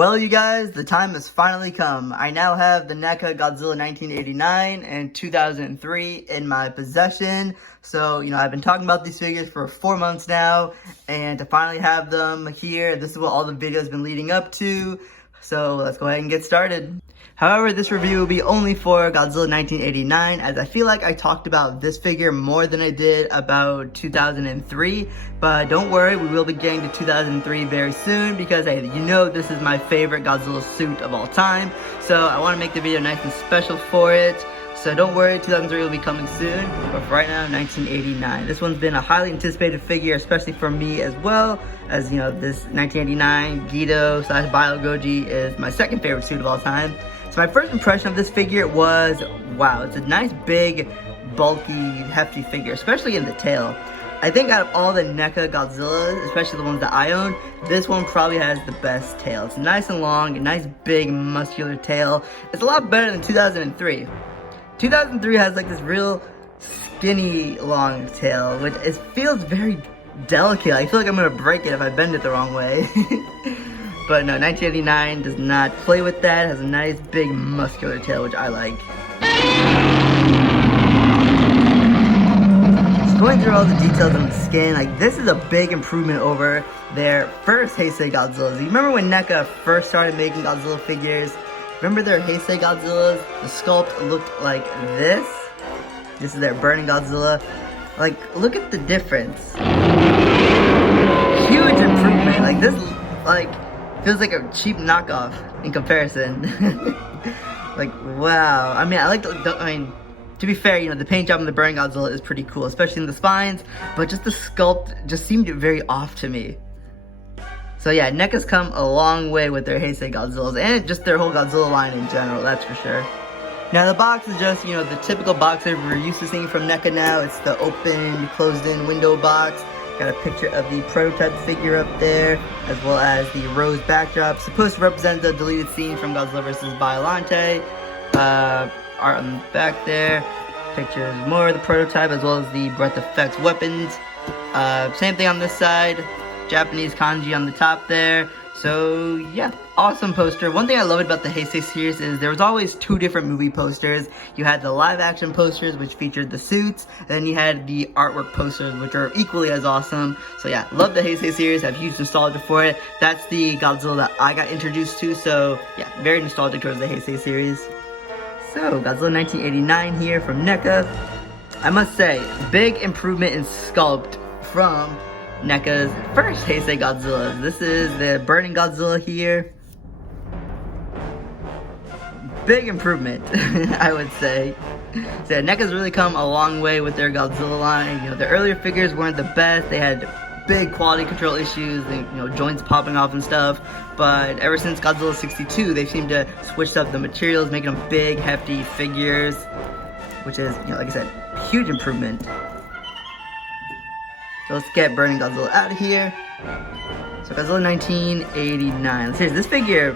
Well, you guys, the time has finally come. I now have the Neca Godzilla 1989 and 2003 in my possession. So, I've been talking about these figures for 4 months now, and to finally have them here, this is what all the videos have been leading up to. So, let's go ahead and get started. However, this review will be only for Godzilla 1989, as I feel like I talked about this figure more than I did about 2003. But don't worry, we will be getting to 2003 very soon, because hey, this is my favorite Godzilla suit of all time. So I want to make the video nice and special for it. So don't worry, 2003 will be coming soon, but for right now, 1989. This one's been a highly anticipated figure, especially for me as well, as this 1989 Gedo / Bio Goji is my second favorite suit of all time. So my first impression of this figure was, wow, it's a nice, big, bulky, hefty figure, especially in the tail. I think out of all the Neca Godzillas, especially the ones that I own, this one probably has the best tail. It's nice and long, a nice, big, muscular tail. It's a lot better than 2003. 2003 has like this real skinny, long tail, which it feels very delicate. I feel like I'm gonna break it if I bend it the wrong way. But no, 1989 does not play with that. It has a nice, big, muscular tail, which I like. Just going through all the details on the skin, like this is a big improvement over their first Heisei Godzillas. You remember when NECA first started making Godzilla figures? Remember their Heisei Godzillas? The sculpt looked like this. This is their Burning Godzilla. Like, look at the difference. Huge improvement. Like this, feels like a cheap knockoff in comparison. Like, wow. I mean, to be fair, the paint job on the Burning Godzilla is pretty cool, especially in the spines, but just the sculpt just seemed very off to me. So yeah, NECA's come a long way with their Heisei Godzillas, and just their whole Godzilla line in general, that's for sure. Now the box is just, the typical box that we're used to seeing from NECA now. It's the open, closed-in window box. Got a picture of the prototype figure up there, as well as the rose backdrop, supposed to represent the deleted scene from Godzilla vs. Biollante. Art on the back there. Pictures more of the prototype, as well as the breath effects weapons. Same thing on this side. Japanese kanji on the top there. So yeah, awesome poster. One thing I loved about the Heisei series is there was always 2 different movie posters. You had the live action posters, which featured the suits, and then you had the artwork posters, which are equally as awesome. So yeah, love the Heisei series, have huge nostalgia for it. That's the Godzilla that I got introduced to, so yeah, very nostalgic towards the Heisei series. So, Godzilla 1989 here from NECA. I must say, big improvement in sculpt from NECA's first Heisei Godzilla. This is the Burning Godzilla here. Big improvement, I would say. So yeah, NECA's really come a long way with their Godzilla line. The earlier figures weren't the best. They had big quality control issues, and, joints popping off and stuff. But ever since Godzilla 62, they seem to switch up the materials, making them big, hefty figures, which is, like I said, huge improvement. So let's get Burning Godzilla out of here. So Godzilla 1989. Seriously, this figure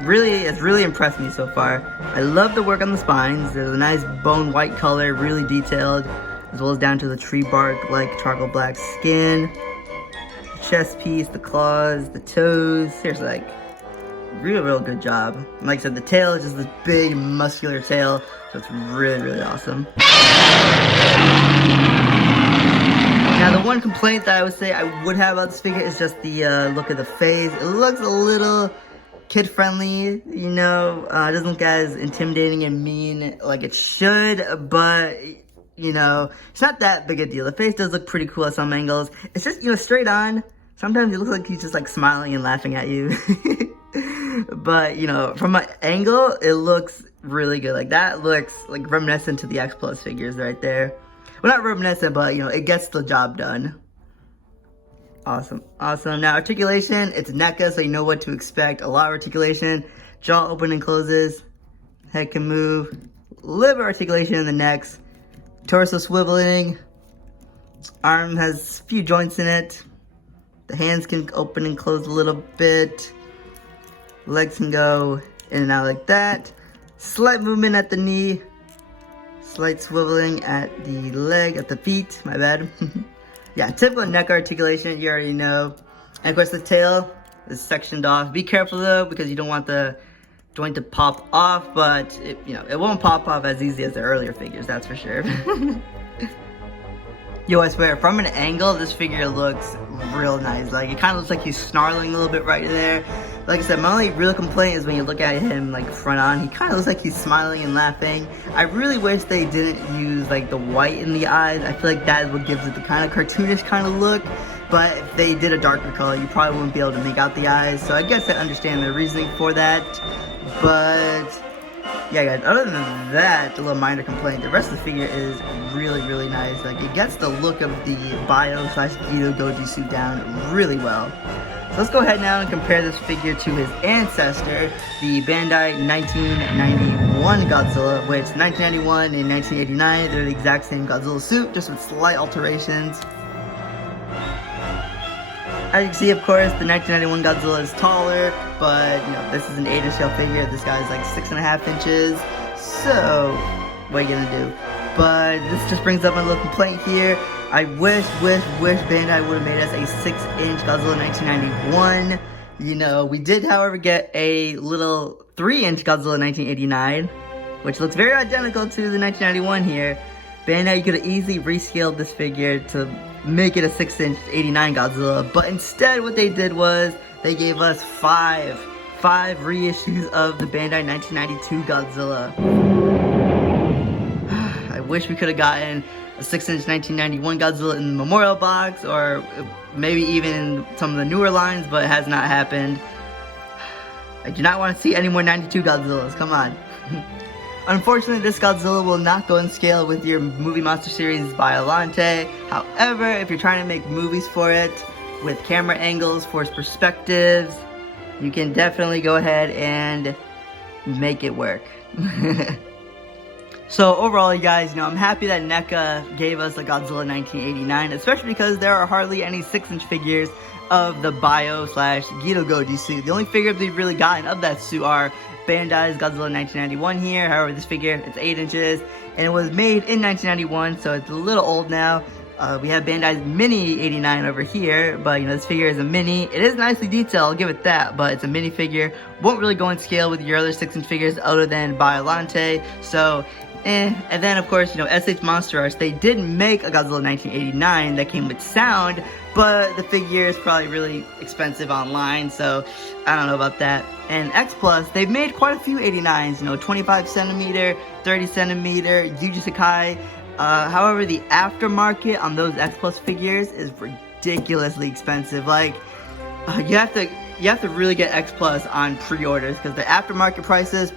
has really impressed me so far. I love the work on the spines. There's a nice bone white color, really detailed, as well as down to the tree bark like charcoal black skin. The chest piece, the claws, the toes. Seriously, real good job. And like I said, the tail is just this big muscular tail, so it's really awesome. Now the one complaint that I would say I would have about this figure is just the look of the face. It looks a little kid-friendly, it doesn't look as intimidating and mean like it should, but it's not that big a deal. The face does look pretty cool at some angles. It's just, straight on, sometimes it looks like he's just smiling and laughing at you. But, from an angle, it looks really good. Like that looks like reminiscent to the X Plus figures right there. Well, not reminiscent, but, it gets the job done. Awesome. Now, articulation, it's NECA, so you know what to expect. A lot of articulation. Jaw open and closes. Head can move. Liver articulation in the necks. Torso swiveling. Arm has a few joints in it. The hands can open and close a little bit. Legs can go in and out like that. Slight movement at the knee. Slight swiveling at the leg, at the feet, my bad. Yeah, typical neck articulation, you already know. And of course the tail, is sectioned off. Be careful though, because you don't want the joint to pop off, but it won't pop off as easy as the earlier figures, that's for sure. Yo, I swear, from an angle, this figure looks real nice. Like, it kind of looks like he's snarling a little bit right there. Like I said, my only real complaint is when you look at him, like, front on, he kind of looks like he's smiling and laughing. I really wish they didn't use, like, the white in the eyes. I feel like that is what gives it the kind of cartoonish kind of look. But if they did a darker color, you probably wouldn't be able to make out the eyes. So I guess I understand the reasoning for that. But yeah, guys, other than that, a little minor complaint, the rest of the figure is really, really nice. Like, it gets the look of the Bio/Geto Goji suit down really well. So let's go ahead now and compare this figure to his ancestor, the Bandai 1991 Godzilla, which 1991 and 1989, they're the exact same Godzilla suit, just with slight alterations. As you can see, of course, the 1991 Godzilla is taller, but, this is an 8-inch scale figure. This guy's like 6.5 inches, so what are you gonna do? But this just brings up my little complaint here. I wish Bandai would have made us a 6-inch Godzilla 1991. We did, however, get a little 3-inch Godzilla 1989, which looks very identical to the 1991 here. Bandai, you could have easily rescaled this figure to make it a 6-inch 89 Godzilla, but instead what they did was they gave us five reissues of the Bandai 1992 Godzilla. I wish we could have gotten a 6-inch 1991 Godzilla in the memorial box, or maybe even in some of the newer lines, but it has not happened. I do not want to see any more 92 Godzillas, come on. Unfortunately, this Godzilla will not go in scale with your Movie Monster Series Biollante. However, if you're trying to make movies for it, with camera angles, forced perspectives, you can definitely go ahead and make it work. So overall, you guys, I'm happy that NECA gave us a Godzilla 1989, especially because there are hardly any 6-inch figures of the Bio/Geto Goji suit. The only figures we've really gotten of that suit are Bandai's Godzilla 1991 here. However, this figure, it's 8 inches, and it was made in 1991, so it's a little old now. We have Bandai's Mini 89 over here, but this figure is a mini. It is nicely detailed, I'll give it that, but it's a mini figure. Won't really go in scale with your other 6-inch figures other than Biollante, so And then, of course, SH Monster Arts, they did make a Godzilla 1989 that came with sound, but the figure is probably really expensive online, so I don't know about that. And X Plus, they've made quite a few 89s, 25 centimeter, 30 centimeter, Yuji Sakai. However, the aftermarket on those X Plus figures is ridiculously expensive. Like, you have to really get X Plus on pre-orders, because the aftermarket prices,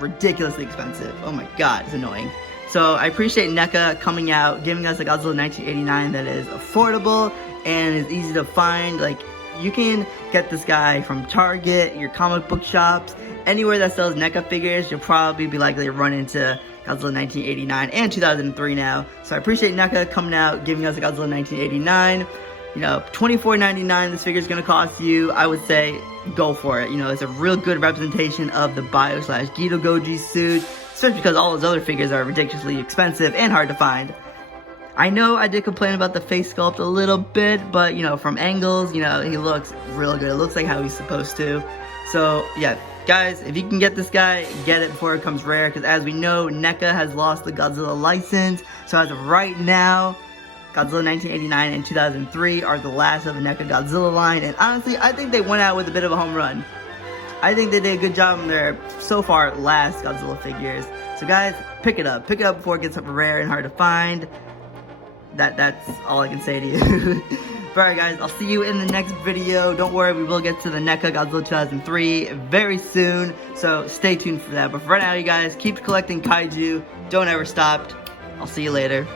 ridiculously expensive. Oh my god, it's annoying. So I appreciate NECA coming out, giving us a Godzilla 1989 that is affordable and is easy to find. Like, you can get this guy from Target, your comic book shops, anywhere that sells NECA figures. You'll probably be likely to run into Godzilla 1989 and 2003 now. So I appreciate NECA coming out, giving us a Godzilla 1989. $24.99 this figure is going to cost you. I would say go for it. It's a real good representation of the Bio/Geto Goji suit, especially because all those other figures are ridiculously expensive and hard to find. I know I did complain about the face sculpt a little bit, but from angles, he looks real good. It looks like how he's supposed to. So yeah, guys, if you can get this guy, get it before it comes rare, because as we know, NECA has lost the Godzilla license. So as of right now, Godzilla 1989 and 2003 are the last of the NECA Godzilla line, and honestly, I think they went out with a bit of a home run. I think they did a good job on their, so far, last Godzilla figures. So guys, pick it up before it gets rare and hard to find. That's all I can say to you. Alright guys, I'll see you in the next video. Don't worry, we will get to the NECA Godzilla 2003 very soon, so stay tuned for that. But for right now, you guys, keep collecting kaiju, don't ever stop. I'll see you later.